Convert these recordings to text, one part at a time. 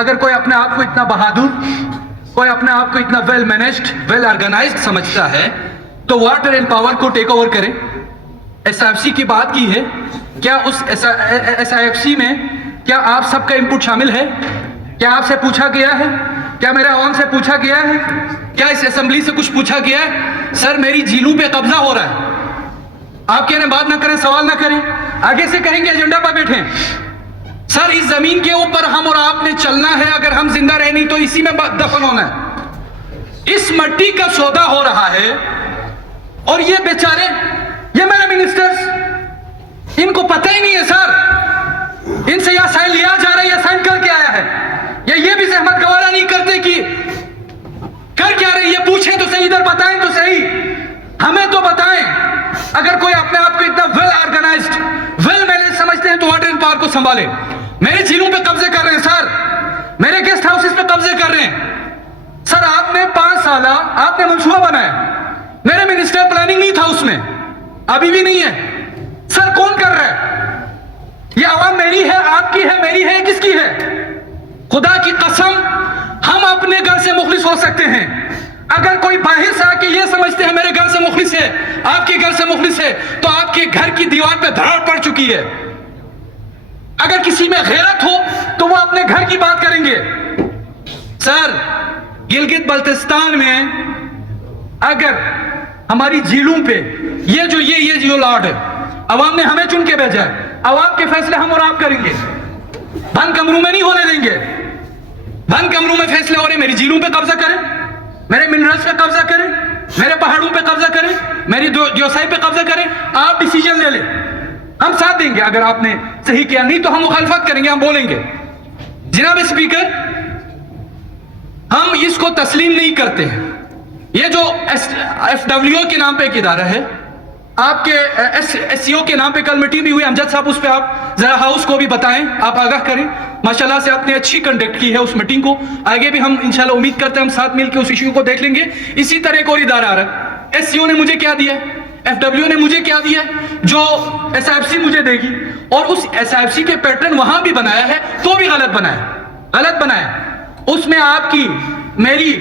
اگر کوئی اپنے آپ کو اتنا بہادر, کوئی اپنے آپ کو اتنا ویل مینجڈ, ویل آرگنائزڈ سمجھتا ہے تو واٹر اینڈ پاور کو ٹیک اوور کرے. ایس آئی ایف سی کی بات کی ہے, کیا اس ایس آئی ایف سی میں کیا آپ سب کا انپٹ شامل ہے؟ کیا آپ سے پوچھا گیا ہے؟ کیا میرے عوام سے پوچھا گیا ہے؟ کیا اس اسمبلی سے کچھ پوچھا گیا ہے؟ سر میری جھیلوں پہ قبضہ ہو رہا ہے, آپ کہنے بات نہ کریں, سوال نہ کریں, آگے سے کہیں گے ایجنڈا پر بیٹھیں. سر اس زمین کے اوپر ہم اور آپ نے چلنا ہے, اگر ہم زندہ رہے نہیں تو اسی میں دفن ہونا ہے. اس مٹی کا سودا ہو رہا ہے اور یہ بیچارے, یہ میرے منسٹرز, ان کو پتہ ہی نہیں ہے سر, ان سے یا سائن لیا جا رہا ہے یا سائن کر کے آیا ہے, یا یہ بھی زحمت گوارا نہیں کرتے کہ کر کیا رہے, یہ پوچھیں تو صحیح, ادھر بتائیں تو صحیح, ہمیں تو بتائیں. اگر کوئی اپنے آپ کو اتنا ویل آرگنائزڈ, ویل مینج سمجھتے ہیں تو واٹر اینڈ پاور کو سنبھالے. میرے جھیلوں پہ قبضے کر رہے ہیں سر, میرے گیسٹ ہاؤسز پہ قبضے کر رہے ہیں. سر آپ نے 5 سالہ آپ نے منصوبہ بنایا, میرے منسٹر پلاننگ نہیں تھا اس میں, ابھی بھی نہیں ہے. سر کون کر رہا ہے؟ یہ عوام میری ہے, آپ کی ہے, میری ہے, کس کی ہے؟ خدا کی قسم ہم اپنے گھر سے مخلص ہو سکتے ہیں. اگر کوئی باہر سے آ کے یہ سمجھتے ہیں میرے گھر سے مخلص ہے, آپ کے گھر سے مخلص ہے, تو آپ کے گھر کی دیوار پہ دھڑاڑ پڑ چکی ہے. اگر کسی میں غیرت ہو تو وہ اپنے گھر کی بات کریں گے. سر گلگت بلتستان میں اگر ہماری جھیلوں پہ یہ جو لاڈ ہے, عوام نے ہمیں چن کے بھیجا ہے, عوام کے فیصلے ہم اور آپ کریں گے, بند کمروں میں نہیں ہونے دیں گے. بند کمروں میں فیصلے ہو رہے, میری جھیلوں پہ قبضہ کریں, میرے منرلز پہ قبضہ کریں, میرے پہاڑوں پہ قبضہ کریں, میری دیوسائی پہ قبضہ کریں, آپ ڈیسیجن لے لیں, ہم ساتھ دیں گے. اگر آپ نے صحیح کیا, نہیں تو ہم مخالفت کریں گے, ہم بولیں گے. جناب اسپیکر, ہم اس کو تسلیم نہیں کرتے ہیں. یہ جو ایف ڈبلیو کے نام پہ ایک ادارہ ہے, آپ کے ایس سی او کے نام پہ کل میٹنگ بھی ہوئی, امجد صاحب اس پہ آپ ذرا ہاؤس کو بھی بتائیں, آپ آگاہ کریں. ماشاءاللہ سے آپ نے اچھی کنڈکٹ کی ہے اس میٹنگ کو, آگے بھی ہم انشاءاللہ امید کرتے ہیں ہم ساتھ مل کے اس ایشو کو دیکھ لیں گے. اسی طرح ایک اور ادارہ آ رہا ہے, ایس سی او نے مجھے کیا دیا ہے, ایف ڈبلیو نے مجھے کیا دیا ہے, جو ایس آئی ایف سی مجھے دے گی, اور اس ایس آئی ایف سی کے پیٹرن وہاں بھی بنایا ہے تو بھی غلط بنایا. اس میں آپ کی میری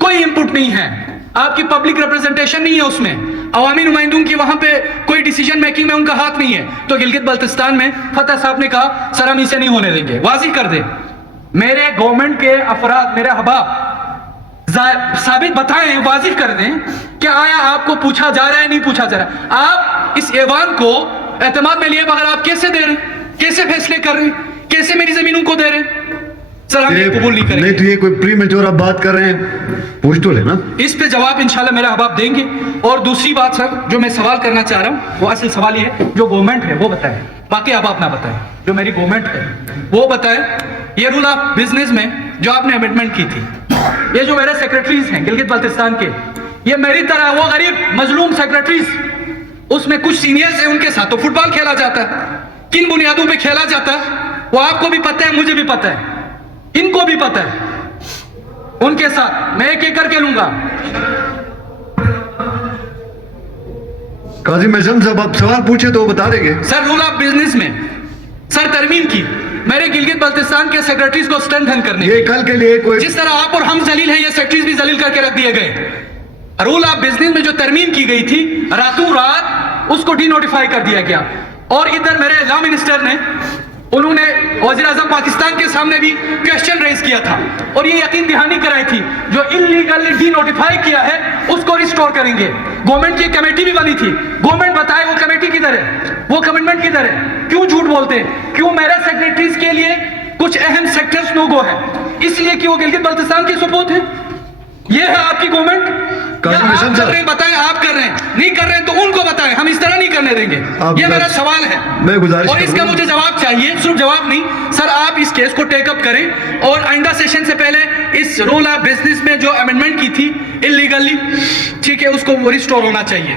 کوئی انپٹ نہیں ہے, آپ کی پبلک ریپرزنٹیشن نہیں ہے, اس میں عوامی نمائندوں کی وہاں پہ کوئی ڈیسیجن میکنگ میں ان کا ہاتھ نہیں ہے. تو گلگت بلتستان میں فتح صاحب نے کہا سر ہم اسے نہیں ہونے دیں گے. واضح کر دیں, میرے گورنمنٹ کے افراد, میرے احباب ثابت بتائیں, واضح کر دیں کہ آیا آپ کو پوچھا جا رہا ہے, نہیں پوچھا جا رہا. آپ اس ایوان کو اعتماد میں لیے بغیر آپ کیسے دے رہے ہیں, کیسے فیصلے کر رہے ہیں, کیسے میری زمینوں کو دے رہے ہیں؟ سر ہم یہ قبول نہیں کریں گے. نہیں تو یہ کوئی پری میچور آپ بات کر رہے ہیں, پوچھ تو لینا. اس پہ جواب انشاءاللہ میرے احباب دیں گے. اور دوسری بات سر جو میں سوال کرنا چاہ رہا ہوں, وہ اصل سوال یہ ہے, جو گورنمنٹ ہے وہ بتائے, باقی احباب نہ بتائیں. جو میری گورنمنٹ ہے وہ بتائے, یہ رول آف بزنس میں جو آپ نے امینڈمنٹ کی تھی, یہ جو میرے سیکرٹریز ہیں گلگت بلتستان کے, یہ میری طرح وہ غریب مظلوم سیکرٹریز, اس میں کچھ سینئرز ہیں, ان کے ساتھ تو فٹ بال کھیلا جاتا ہے, کن بنیادوں پہ کھیلا جاتا ہے وہ آپ کو بھی پتہ ہے, مجھے بھی پتہ ہے, ان کو بھی پتہ ہے. ان کے ساتھ میں ایک ایک کر کے لوں گا. قاضی اعظم صاحب آپ سوال پوچھے تو وہ بتا دیں گے. سر رول آف بزنس میں سر ترمیم کی میرے گلگت بلتستان کے سیکرٹریز کو اسٹرینتھن کرنے یہ کل کے لیے کوئی, جس طرح آپ اور ہم ذلیل ہیں, یہ سیکرٹریز بھی ذلیل کر کے رکھ دیے گئے. رول آف بزنس میں جو ترمیم کی گئی تھی, راتوں رات اس کو ڈی نوٹیفائی کر دیا گیا. اور ادھر میرے لا منسٹر نے, انہوں نے وزیر اعظم پاکستان کے سامنے بھی کویسچن ریز کیا تھا, اور یہ یقین دہانی کرائی تھی جو انلیگل ڈی نوٹیفائی کیا ہے اس کو ریسٹور کریں گے. گورنمنٹ کی کمیٹی بھی بنی تھی, گورنمنٹ بتائے وہ کمیٹی کدھر ہے, وہ کمٹمنٹ کدھر ہے, کیوں جھوٹ بولتے ہیں, کیوں میرے سیکرٹریز کے لیے کچھ اہم سیکٹرز نو گو ہے, اس لیے کہ وہ گلگت بلتستان کے سپوت ہیں. یہ ہے آپ کی گورنمنٹ, آپ کر رہے ہیں بتائیں, آپ کر رہے ہیں, نہیں کر رہے ہیں تو ان کو بتائیں, ہم اس طرح نہیں کرنے دیں گے. یہ میرا سوال ہے, میں گزارش اور اس کا مجھے جواب چاہیے, صرف جواب نہیں سر, آپ اس کیس کو ٹیک اپ کریں, اور آئندہ سیشن سے پہلے اس رول آف بزنس میں جو امینڈمنٹ کی تھی انلیگلی, ٹھیک ہے, اس کو ریسٹور ہونا چاہیے.